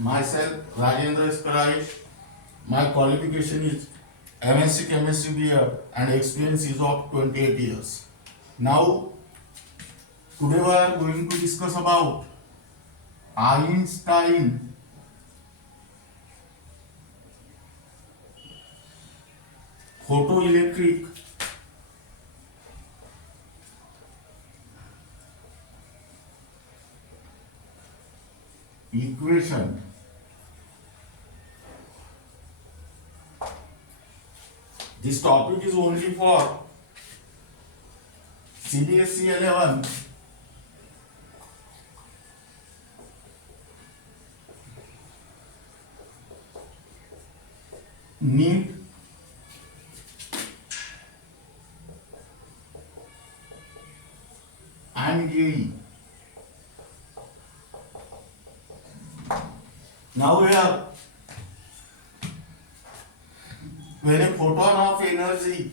Myself, Rajendra Iskarari. My qualification is MSc Chemistry BA and experience is of 28 years. Now, today we are going to discuss about Einstein photoelectric equation. This topic is only for CBSE 11 NEET and JEE. Now here, when a photon of energy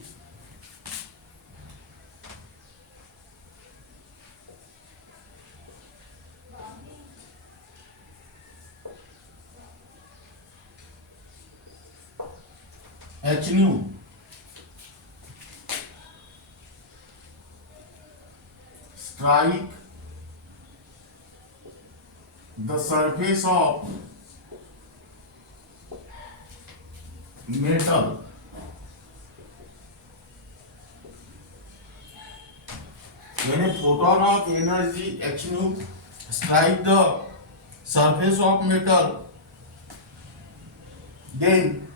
h nu strike the surface of metal, when a photon of energy h nu strike the surface of metal, then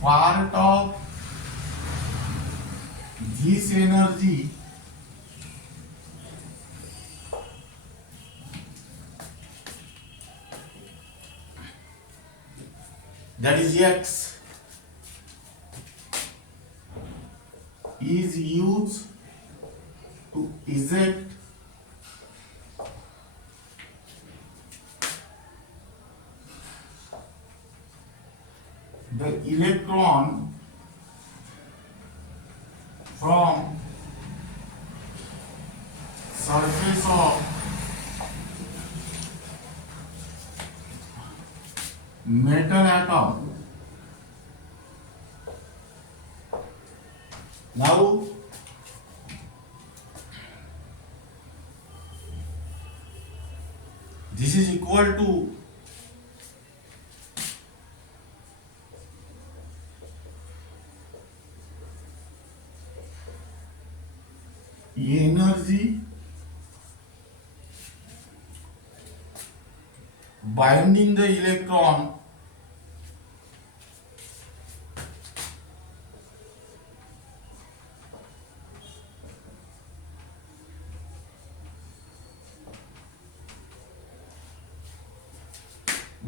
part of this energy that is x is used to eject the electron from surface of metal atom. Now, this is equal to energy binding the electron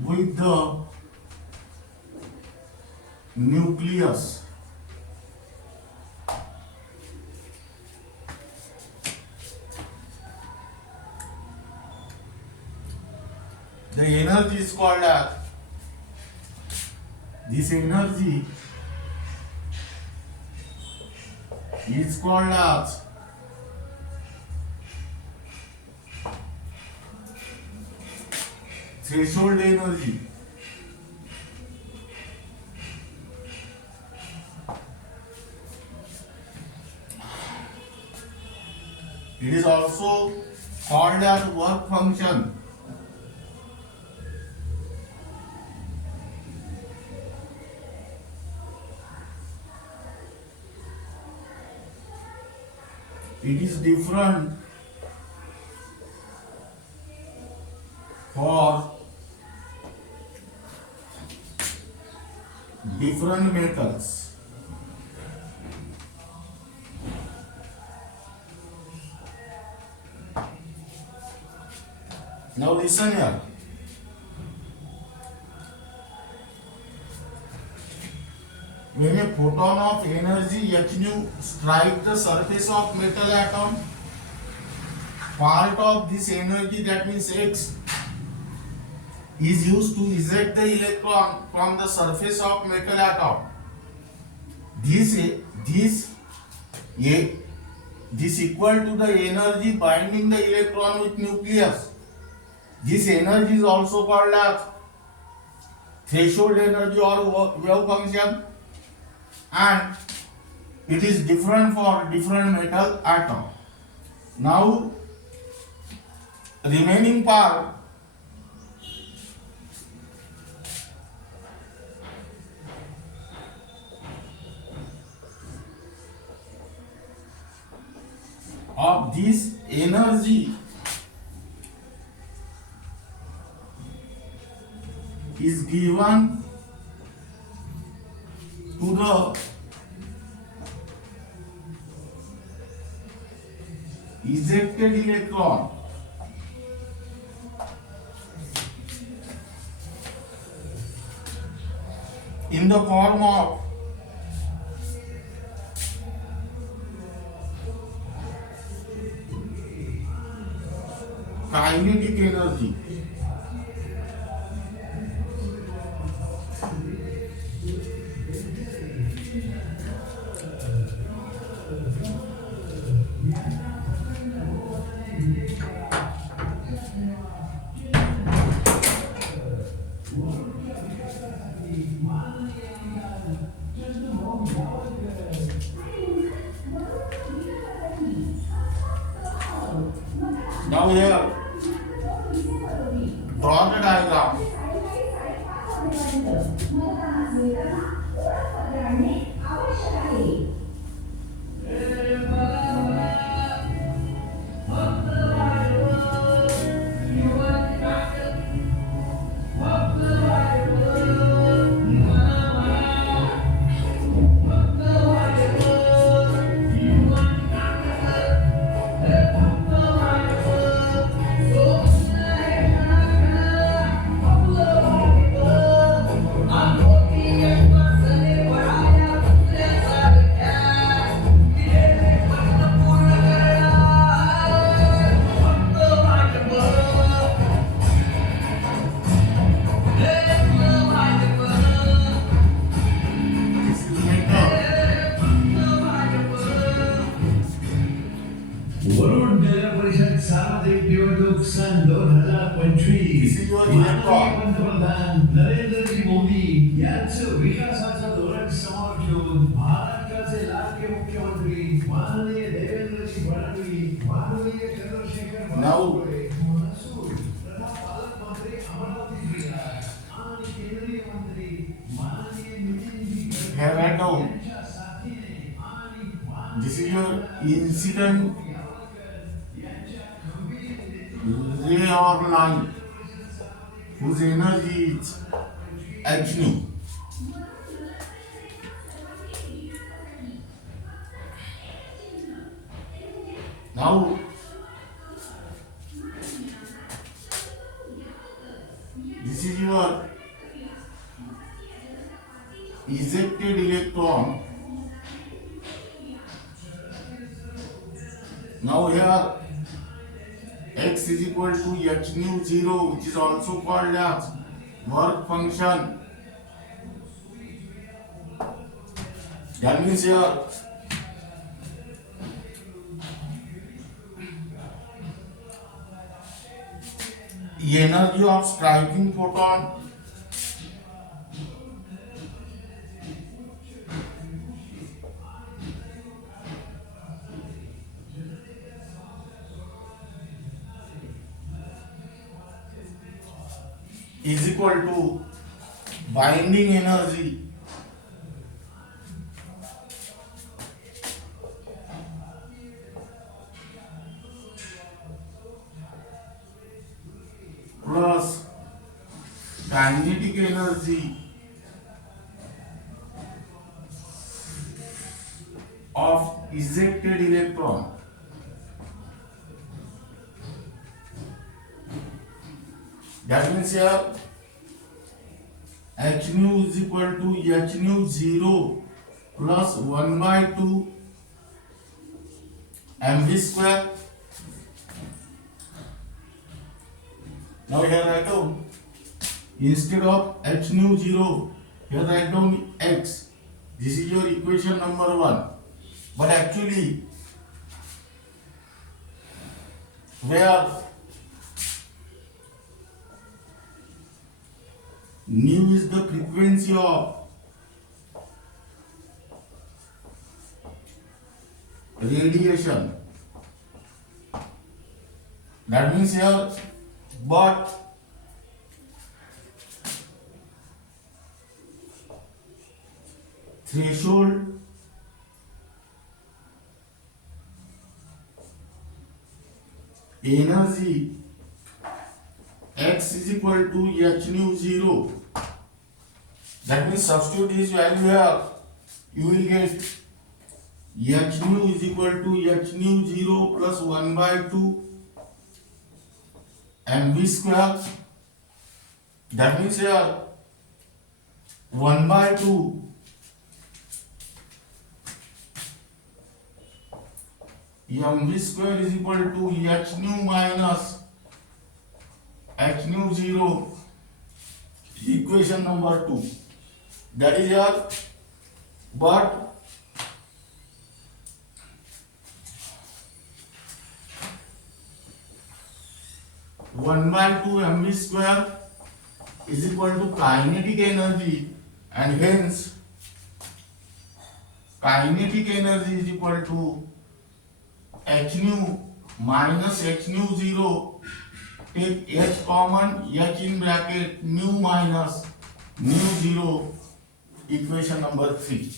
with the nucleus. The energy is called as, this energy is called as threshold energy. It is also called as work function. It is different for different metals. Now listen here. When a photon of energy h nu strike the surface of metal atom, part of this energy, that means x, is used to eject the electron from the surface of metal atom. This This equal to the energy binding the electron with nucleus. This energy is also called as threshold energy or wave function, and it is different for different metal atom. Now remaining part of this energy is given to the ejected electron in the form of kinetic energy. Now here, draw the diagram. सार्वजनिक निवडणूक सन 2025 माननीय पंतप्रधान नरेंद्रजी मोदी यांचं विकासाचं धोरण समोर ठेवून महाराष्ट्राचे लाडके मुख्यमंत्री माननीय देवेंद्रजी फडणवीस माननीय चंद्रशेखर बावनकुळे महसूल तथा पालकमंत्री अमरावती जिल्हा आणि केंद्रीय मंत्री माननीय नितीनजी गडकरी यांच्या साथीने आणि This is your incident ray or line whose energy is h nu. Now this is your ejected electron. Now here x is equal to h nu 0, which is also called as work function. That means here energy of striking photon is equal to binding energy plus kinetic energy of ejected electron. That means here h nu is equal to h nu 0 plus 1 by 2 mv square. Now here write down, instead of h nu 0, here write down x. This is your equation number 1. But actually where nu is the frequency of radiation. That means here, but threshold energy x is equal to h nu 0. That means substitute this value here, you will get h nu is equal to h nu 0 plus 1 by 2 mv square. That means here 1 by 2 mv square is equal to h nu minus h nu 0, equation number 2. That is here, but one by 2 mv square is equal to kinetic energy, and hence kinetic energy is equal to h nu minus h nu 0. Take h common, h in bracket nu minus nu 0, equation number 3.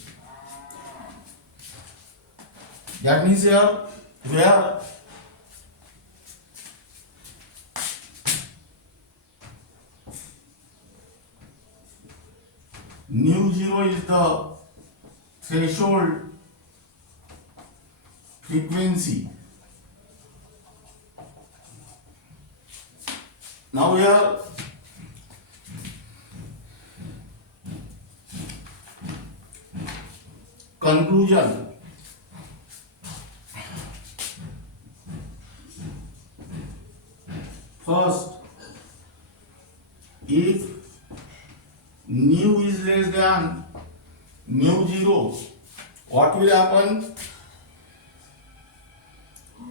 That means here where nu 0 is the threshold frequency. Now here conclusion. First, if nu is less than nu 0, what will happen?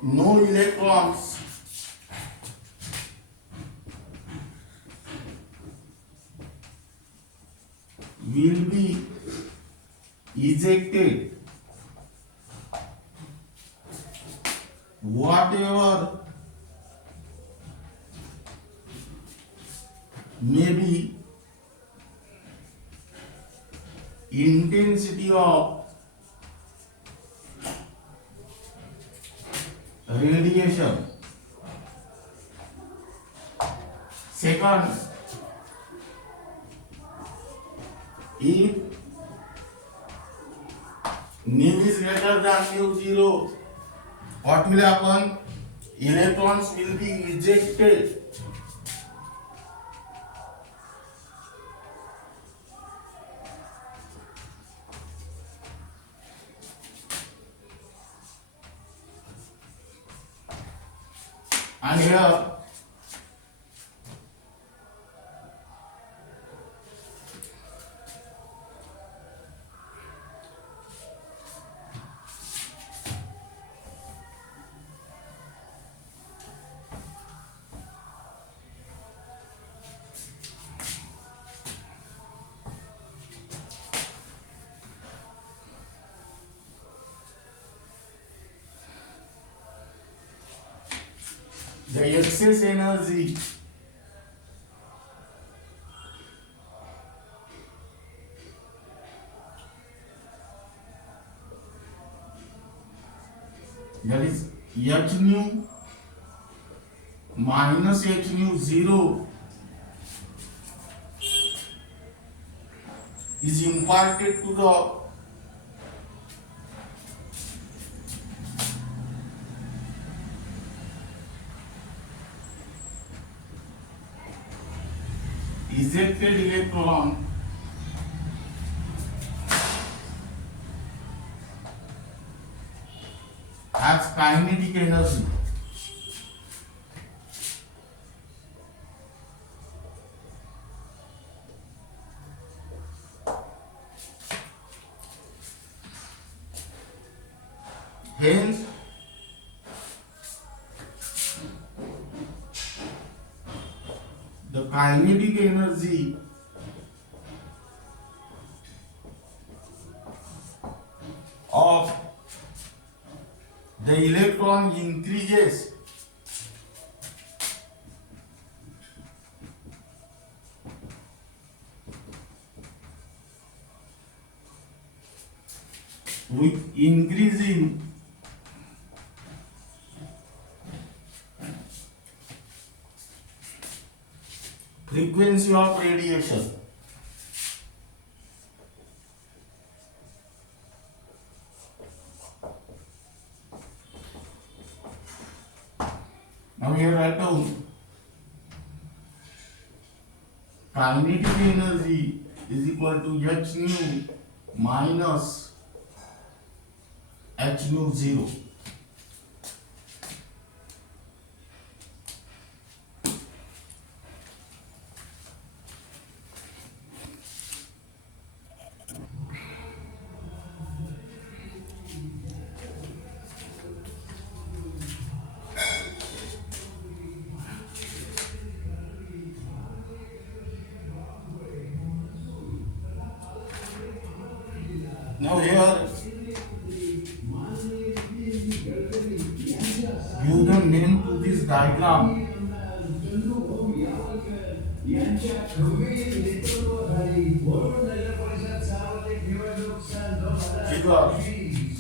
No electrons will be ejected. Whatever may be intensity of radiation. Second, if nu is greater than nu 0, what will happen? Electrons will be ejected. And here the excess energy that is h nu minus h nu 0 is imparted to the ejected electron as kinetic energy. Hence kinetic energy of the electron increases with increasing frequency of radiation. Now here write down kinetic energy is equal to h nu minus h nu 0. Now here give the name to this diagram. यांच्या खंबीर नेतृत्वाखाली वरुण नगर परिषद सार्वत्रिक निवडणूक सन 2020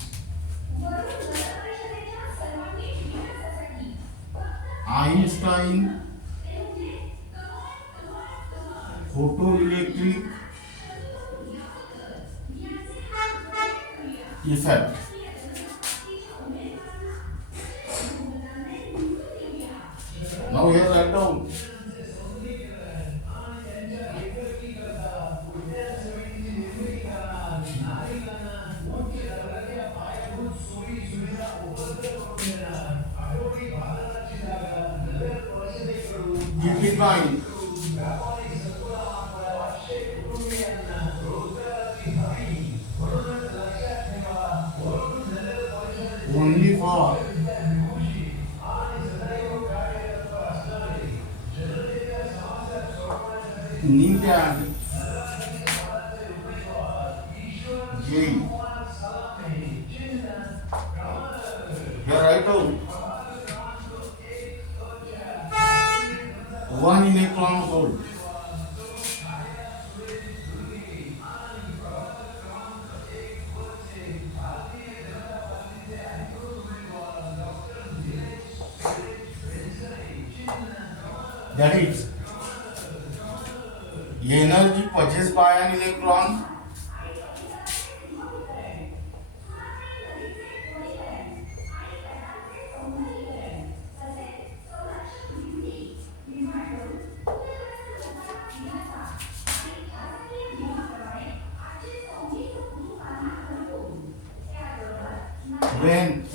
वरुण नगर परिषदेच्या सर्वांगीण विकासासाठी Einstein photoelectric effect. Now here write down keep in mind only for NEET and JEE. Here write down 1 electron volt. That is energy purchased by an electron when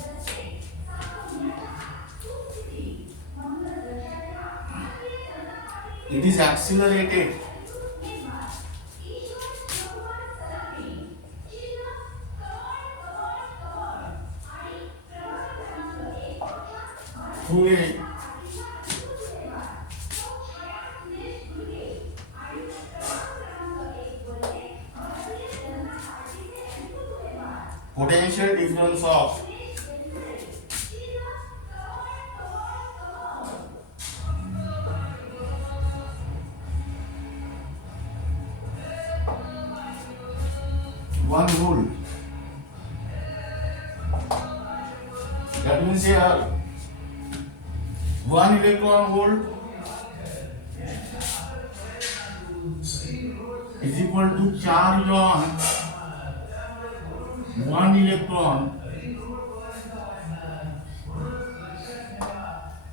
it is accelerated through a potential difference of 1 volt. That means here 1 electron volt is equal to charge on 1 electron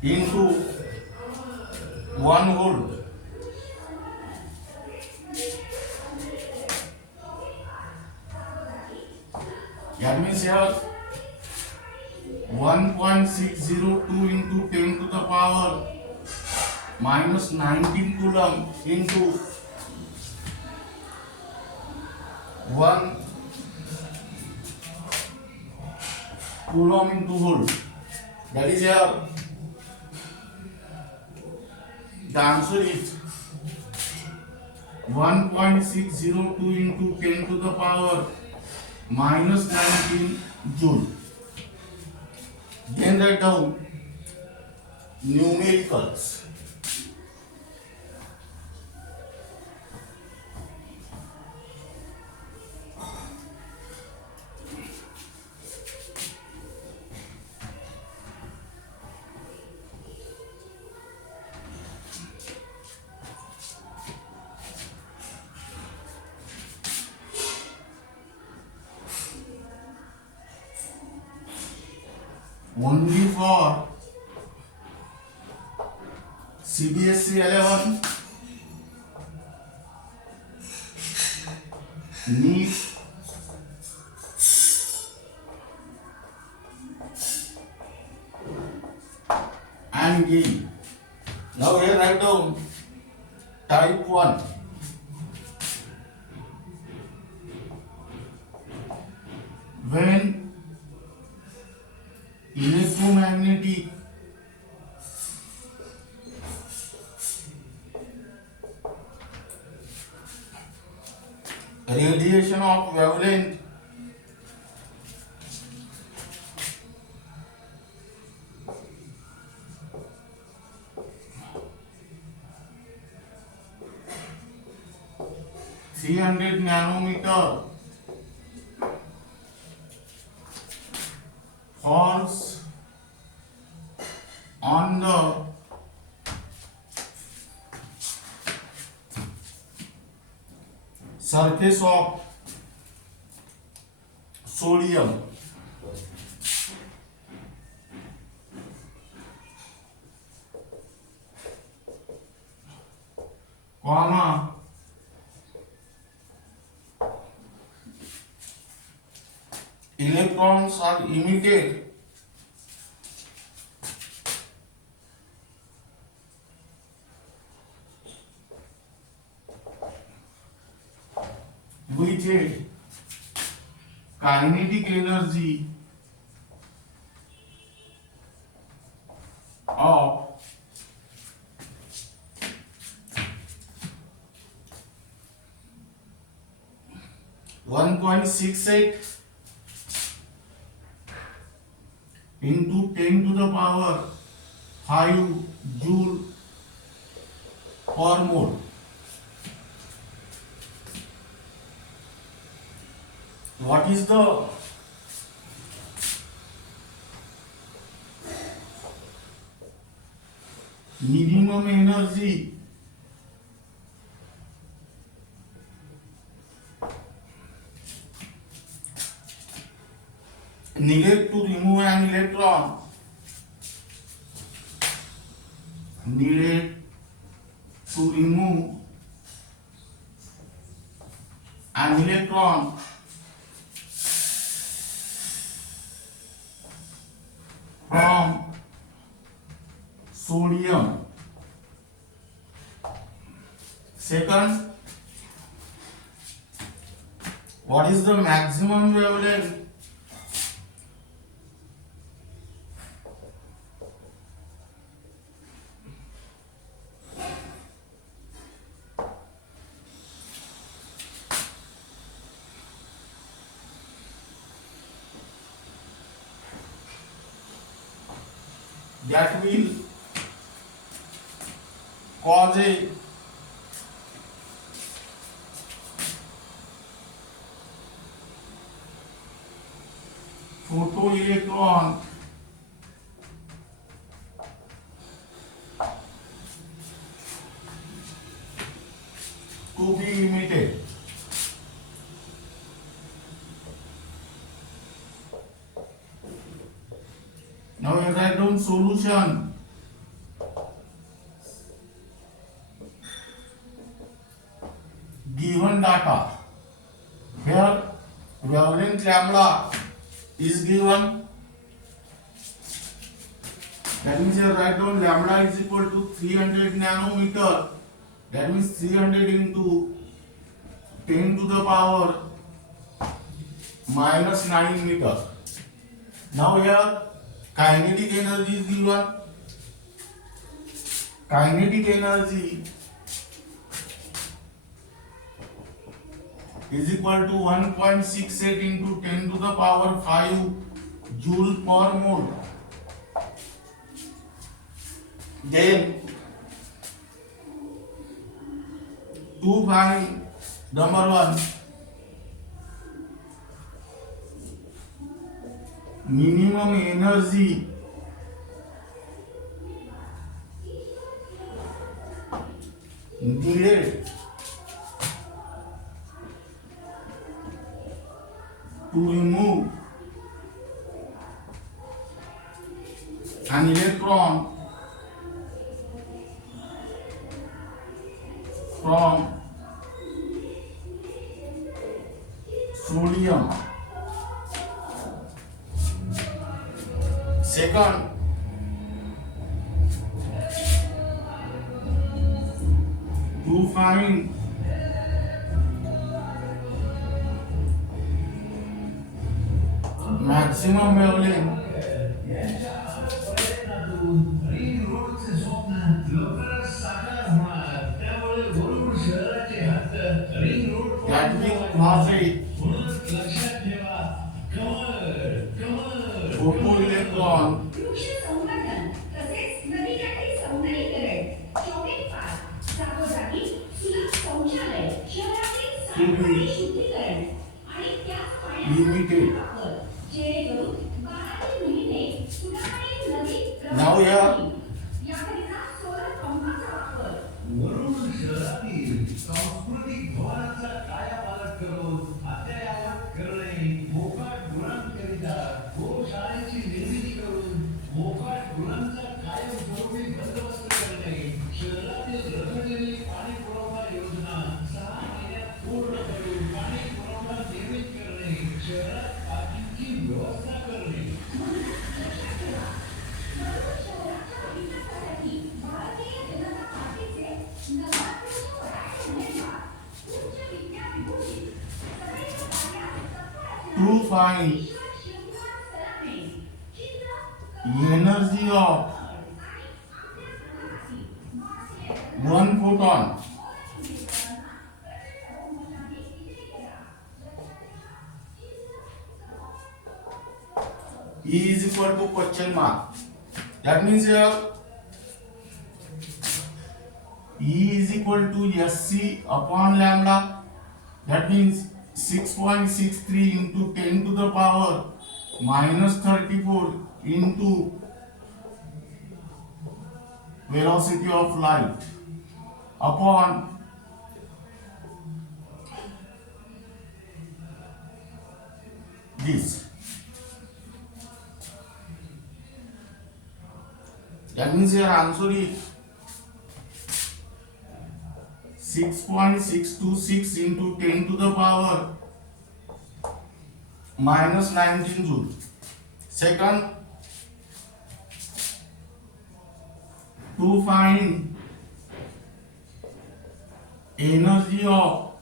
into 1 volt. That means here 1.602 into 10 to the power minus 19 coulomb into 1 coulomb into volt. That is here. The answer is 1.602 into 10 to the power minus 19 joule. Then write down numericals. Only for CBSE 11, NEET, and JEE. Now here write down type 1. When electromagnetic radiation of wavelength three hundred nanometer falls on the surface of sodium comma electrons are emitted with a kinetic energy of 1.68 into 10 to the power 5 joule per mole. What is the minimum energy needed to remove an electron? Needed to remove an electron from sodium. Second, what is the maximum wavelength that will cause a photoelectron to be emitted? Now you write down solution. Given data. Here wavelength lambda is given. That means you write down lambda is equal to 300 nanometer. That means 300 into 10 to the power minus 9 meter. Now here kinetic energy is given. Kinetic energy is equal to 1.68 into 10 to the power 5 joule per mole. Then to find number one, minimum energy needed to remove an electron from sodium. Second, to find maximum wavelength यांच्या प्रयत्नातून ring रोडचे स्वप्न लवकरच साकार होणार. त्यामुळे वरुड शहराचे हद्द ring road that will cause it म्हणून लक्षात ठेवा. कमळ कमळ photoelectron वृक्ष संवर्धन तसेच नदीकाठी सौंदर्यीकरण, शॉपिंग पार्क, जागोजागी सुलभ शौचालय, शहरातील सांडपाणी शुद्धीकरण आणि त्याच पाण्याचा Limited. वापर जेणेकरून 12 महिने सुधारणी नदी Now here याकरिता सोलर पंपाचा वापर. वरुड शहरातील सांस्कृतिक भवनाचा कायापालट करून अद्ययावत करणे, मोकाट गुणांकरिता गोशाळेची निर्मिती करून मोकाट गुणांचा कायमस्वरूपी बंदोबस्त करणे, शहरातील रखडलेली पाणी पुरवठा योजना 6 महिन्यात पूर्ण करून पाणी पुरवठा निर्मित करणे, शहरात पार्किंगची व्यवस्था करणे. वरुड शहराच्या विकासासाठी भारतीय जनता पार्टीचे नगराध्यक्ष पदाचे उमेदवार उच्च विद्यापीठातील सदैव कार्यात तत्पर to find ईश्वर शिवकुमार सराफे चित्र energy of आणि आपल्या प्रभागातील मासे 1 photon E is equal to question mark. That means here E is equal to SC upon lambda. That means 6.63 into 10 to the power minus 34 into velocity of light upon this. That means your answer is 6.626 into 10 to the power minus 19 joule. Second, to find energy of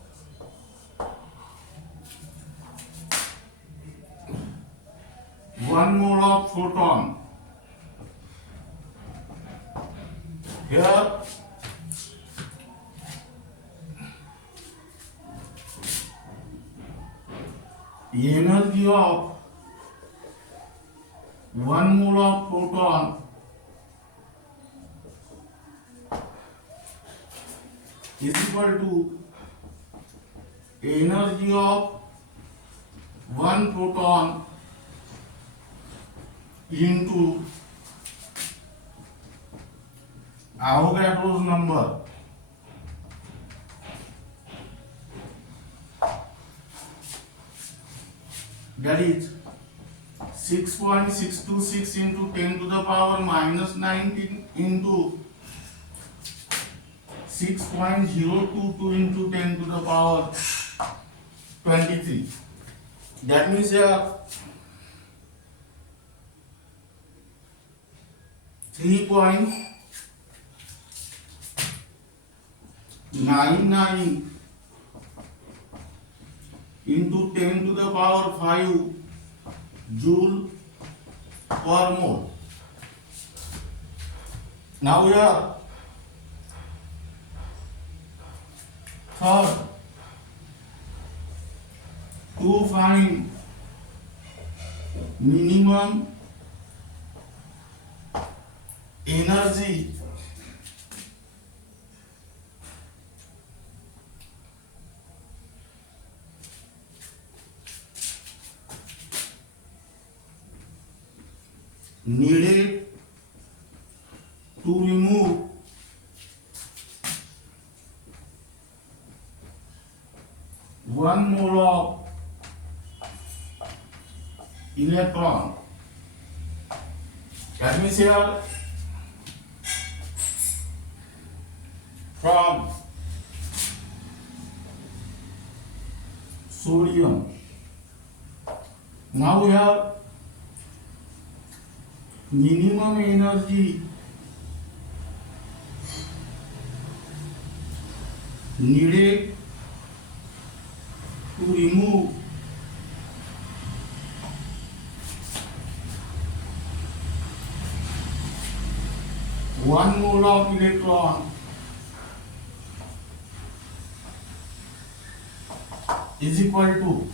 one mole of photon. Here energy of one mole of photon is equal to energy of one photon into Avogadro's number. That is 6.626 into 10 to the power minus 19 into 6.022 into 10 to the power 23. That means here 3.99 into 10 to the power 5 joule per mole. Now here third, to find minimum energy needed to remove one mole of electron. That means here from sodium. Now we have minimum energy needed to remove one mole of electron is equal to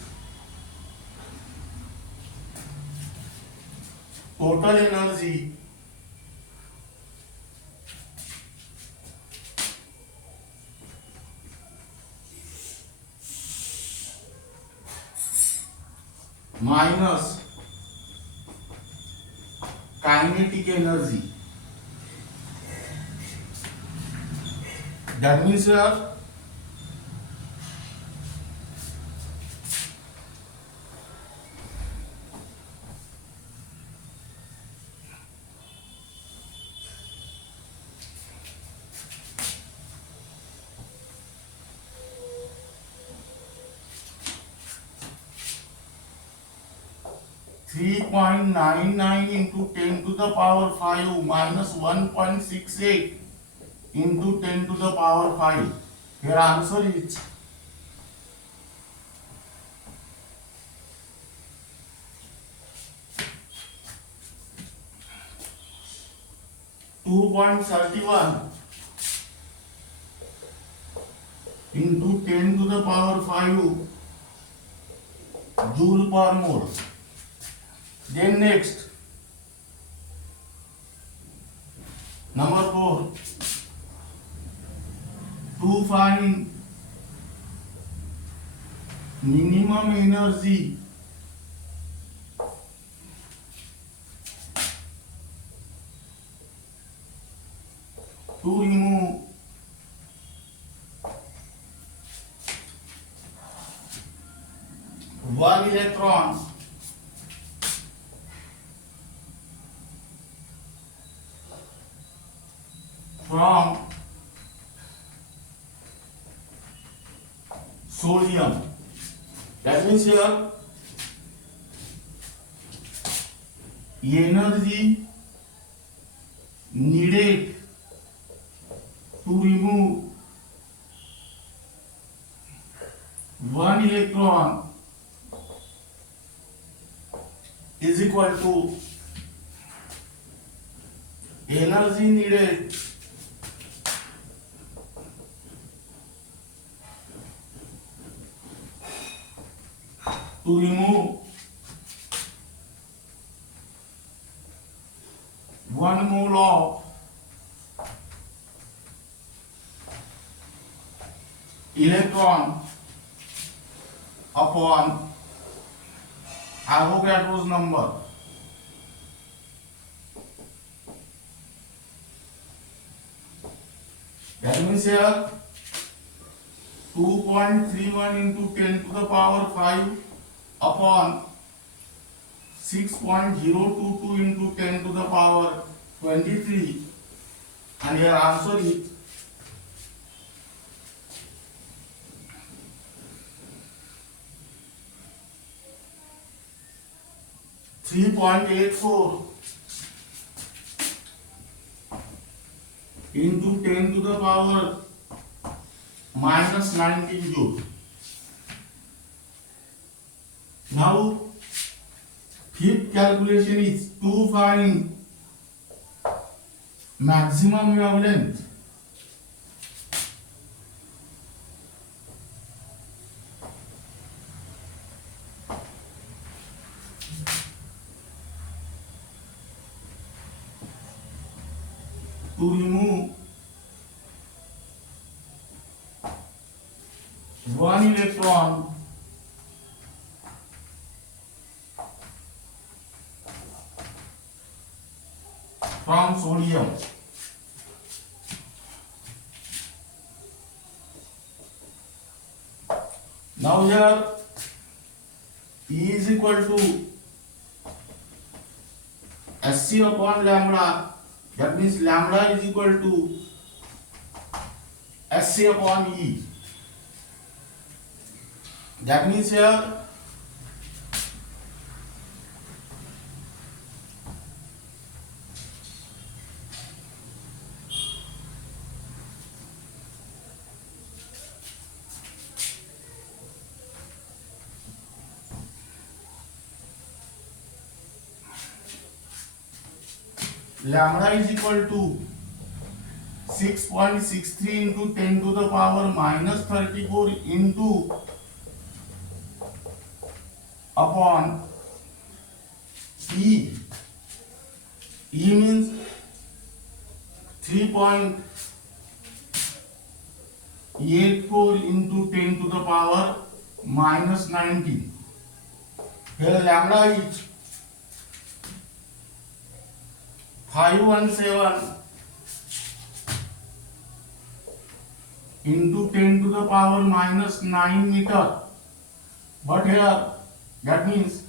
total energy minus kinetic energy. That means here (3.99 into 10 to the power 5 minus 1.68 into 10 to the power 5. Here answer is 2.31 into 10 to the power 5 joule per mole. Then next, number 4, to find minimum energy to remove one electron from sodium. That means here energy needed to remove one electron is equal to energy needed to remove one mole of electron upon Avogadro's number. That means here 2.31 into 10 to the power 5 upon 6.022 into 10 to the power 23, and your answer is 3.84 into 10 to the power minus 19 joule. Now, fifth calculation is to find maximum wavelength to remove one electron from sodium. Now here E is equal to SC upon lambda. That means lambda is equal to SC upon E. That means here lambda is equal to 6.63 into 10 to the power minus 34 into upon E. E means 3.84 into 10 to the power minus 19. Here lambda is 517 into 10 to the power minus 9 meter. But here that means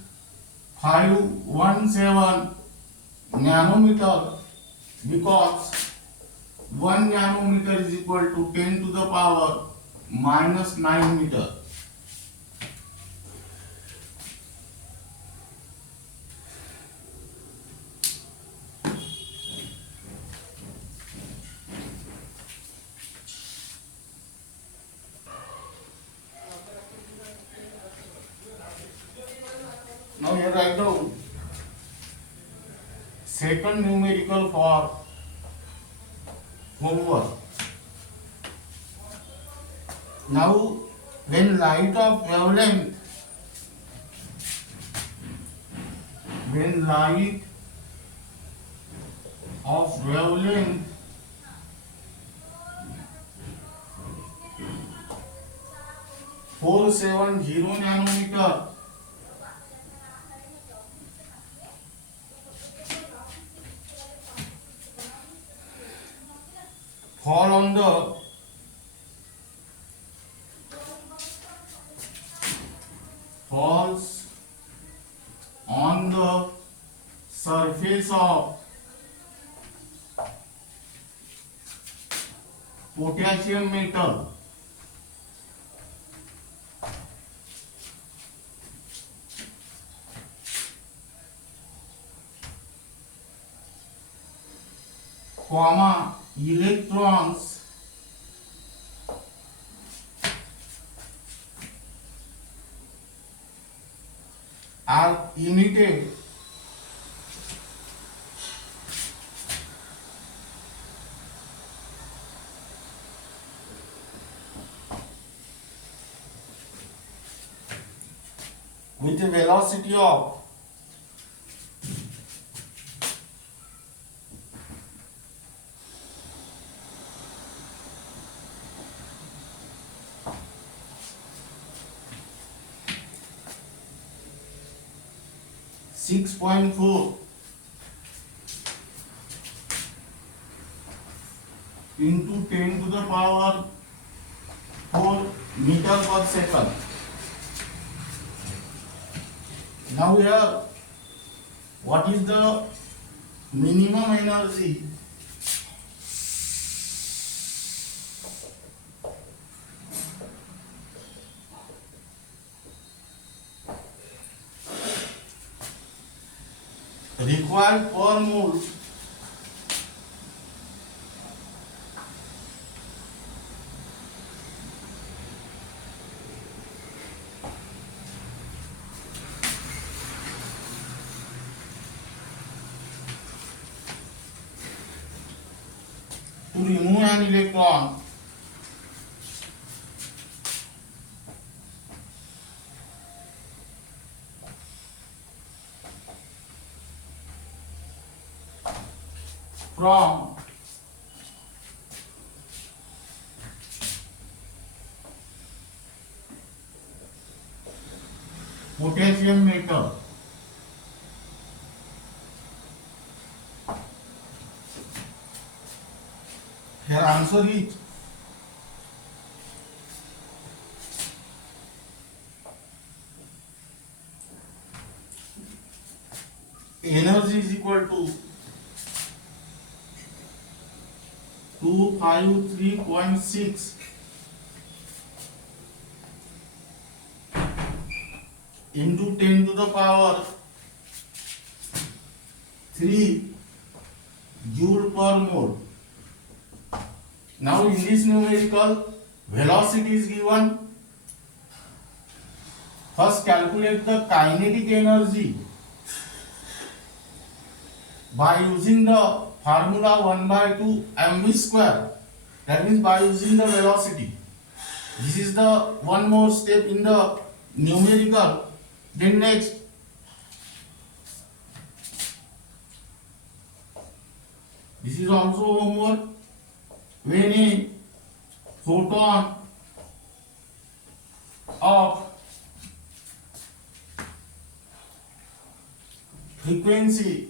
517 nanometer, because 1 nanometer is equal to 10 to the power minus 9 meter. Now here write down second numerical for homework. Now when light of wavelength (470 nanometer) falls on the surface of potassium metal, electrons are emitted with a velocity of (6.4) into 10 to the power 4 meter per second. Now here, what is the minimum energy required per mole to remove an electron from potassium metal. Here answer is energy is equal to 253.6 into 10 to the power 3 joule per mole. Now in this numerical, velocity is given. First calculate the kinetic energy by using the formula 1/2 mv square. That means by using the velocity. This is the one more step in the numerical. Then next, this is also homework. When a photon of frequency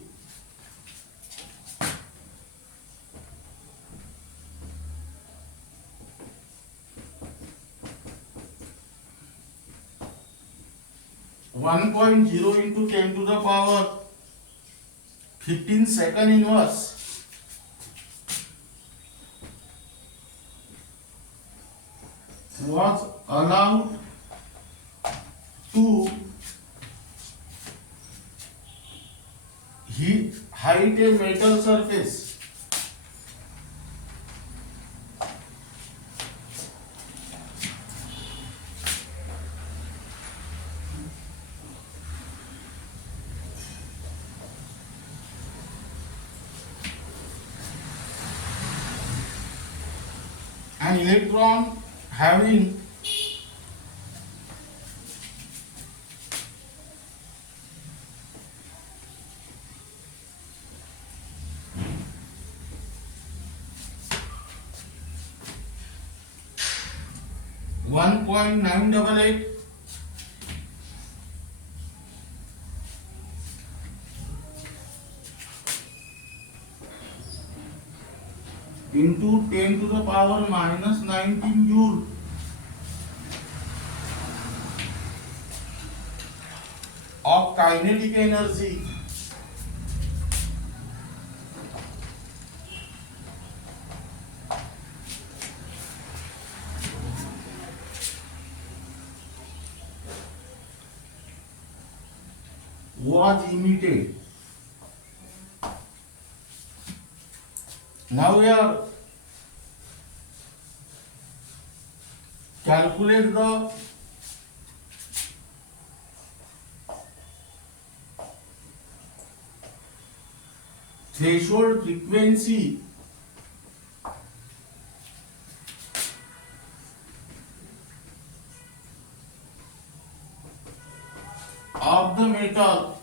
1.0 into 10 to the power 15 second inverse was allowed to hide a metal surface an electron having one 1.988 into 10 to the power minus 19 joule of kinetic energy was emitted. Now we are calculate the threshold frequency of the metal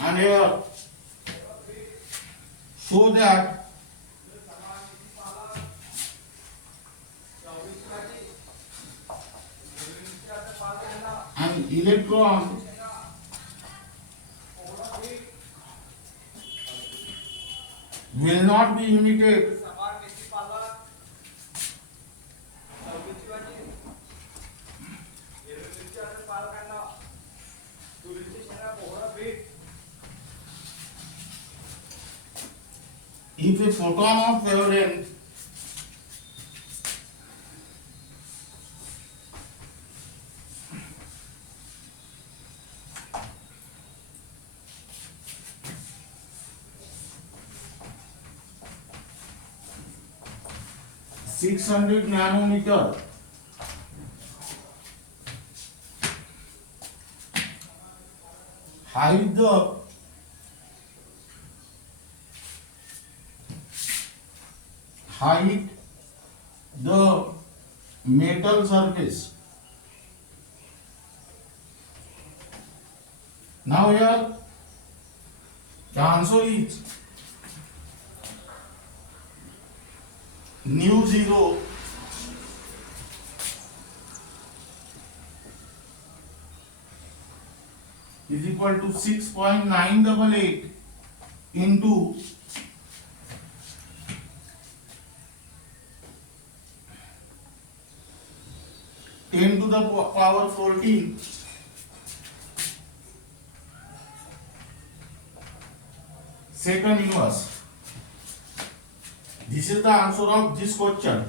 and here show that an electron will not be emitted if a photon of wavelength six 600 nanometer hide the metal surface. Now here the answer is nu 0 is equal to 6.988 into 10 to the power 14 second inverse. This is the answer of this question.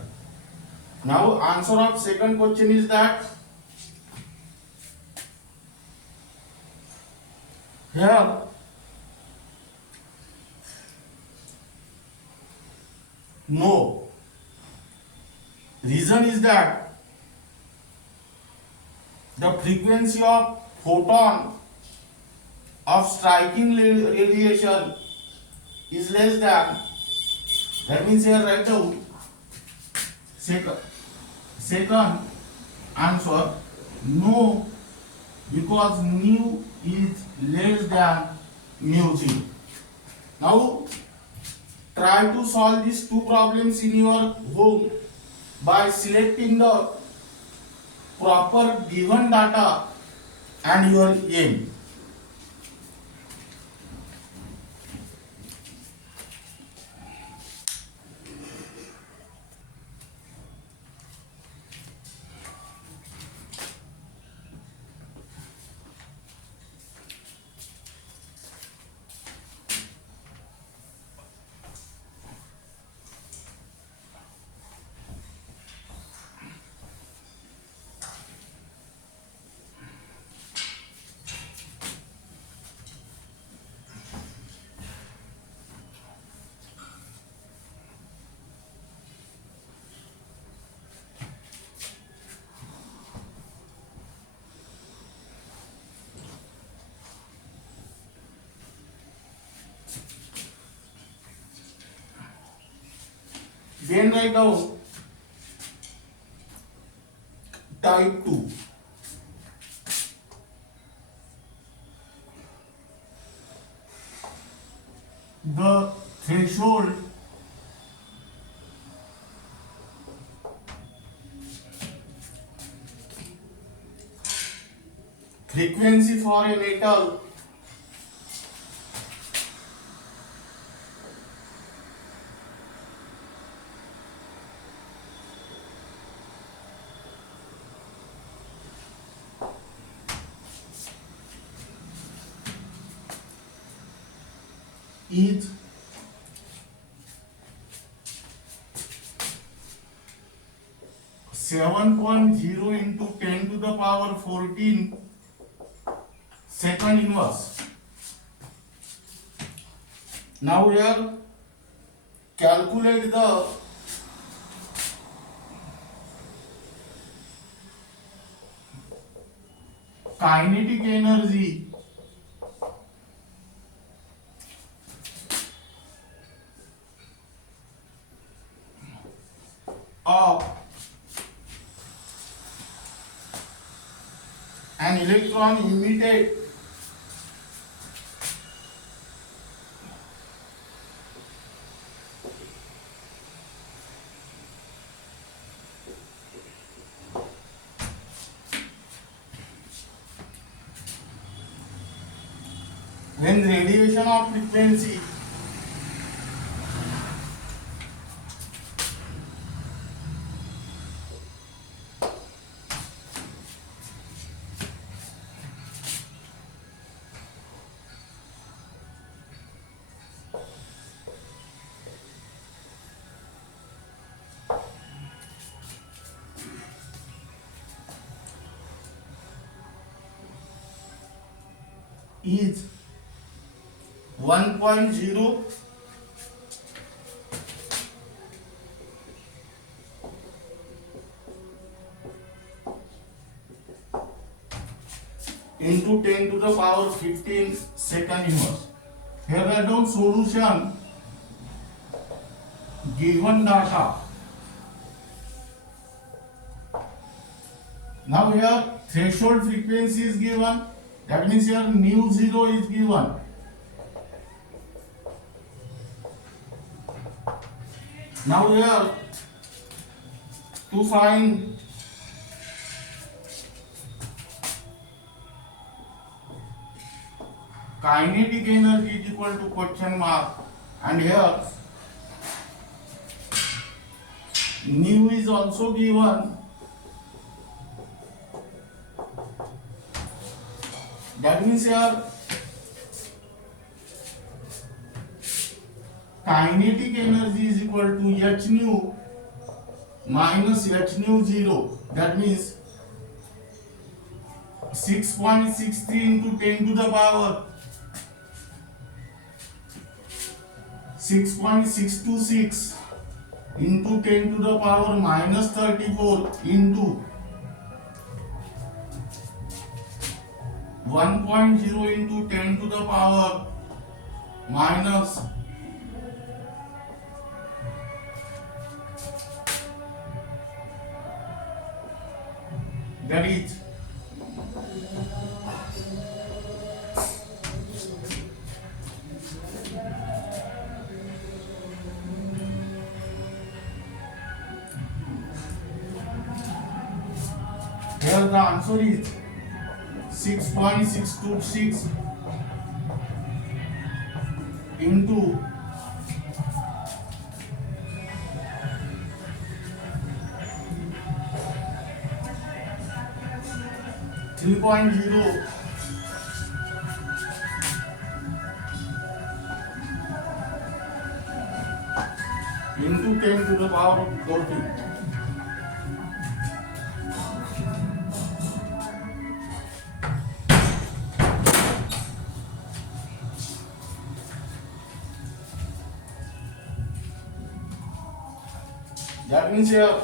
Now answer of second question is that here no. Reason is that the frequency of photon of striking radiation is less than, that means here write down second answer no, because mu is less than mu 0. Now try to solve these two problems in your home by selecting the proper given data and your aim. Then write down type 2. The threshold frequency for a metal is 7.0 into 10 to the power 14 second inverse. Now here calculate the kinetic energy of an electron emitted when radiation of frequency is 1.0 into 10 to the power 15 second inverse. Here write down solution given data. Now here threshold frequency is given, that means here mu 0 is given. Now here to find kinetic energy is equal to question mark, and here nu is also given. That means here kinetic energy is equal to h nu minus h nu 0. That means 6.63 into 10 to the power 6.626 into 10 to the power minus 34 into 1.0 into 10 to the power minus that is here the answer is 6.626 into 3.0 into 10 to the power of 14. That means here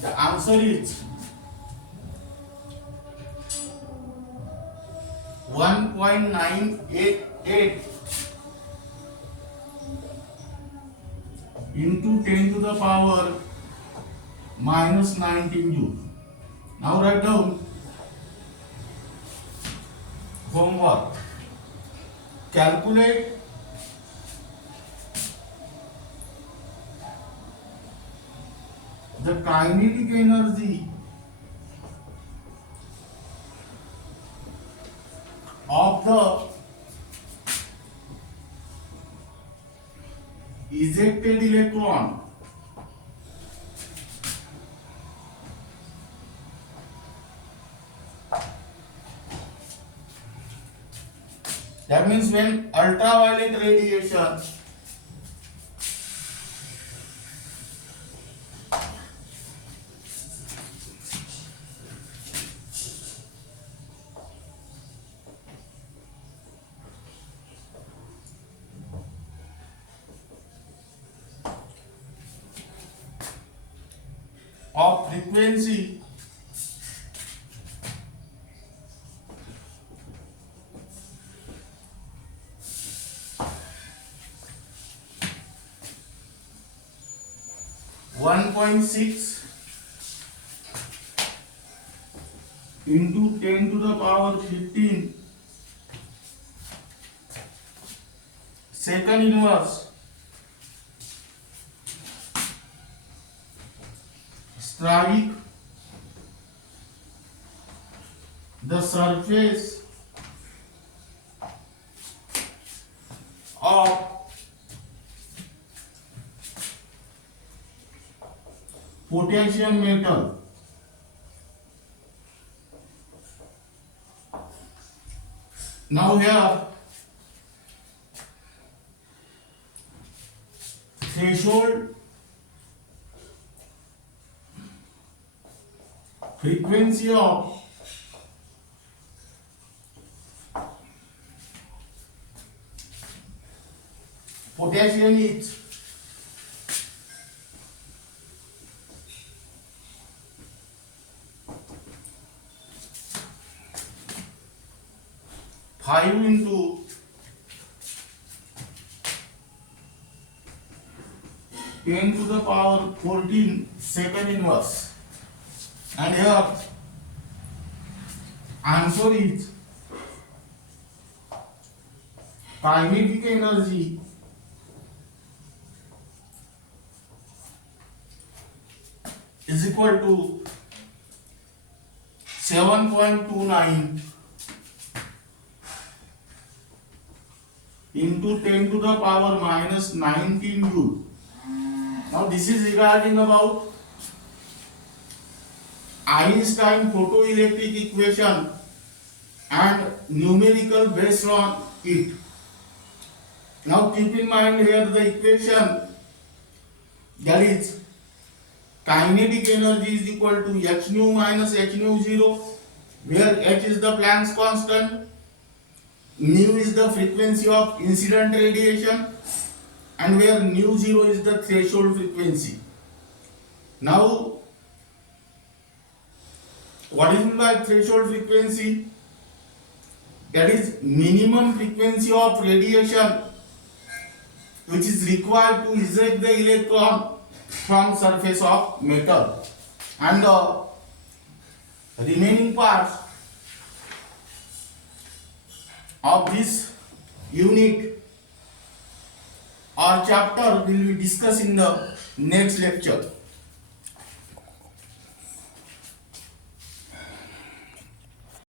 the answer is 1.988 into 10 to the power minus 19 joule. Now write down homework. Calculate the kinetic energy of the ejected electron that means when ultraviolet radiation of frequency one point six into 10 to the power 15 second inverse strike the surface of potassium metal now here threshold frequency of potassium is 5 into 10 to the power 14 second inverse, and here answer is kinetic energy is equal to 7.29 into 10 to the power minus 19 joule. Now this is regarding about Einstein photoelectric equation and numerical based on it. Now keep in mind here the equation, that is kinetic energy is equal to h nu minus h nu 0, where h is the Planck's constant, nu is the frequency of incident radiation, and where nu 0 is the threshold frequency. Now what is meant by threshold frequency? That is minimum frequency of radiation which is required to eject the electron from surface of metal, and the remaining parts of this unit or chapter will be discussed in the next lecture.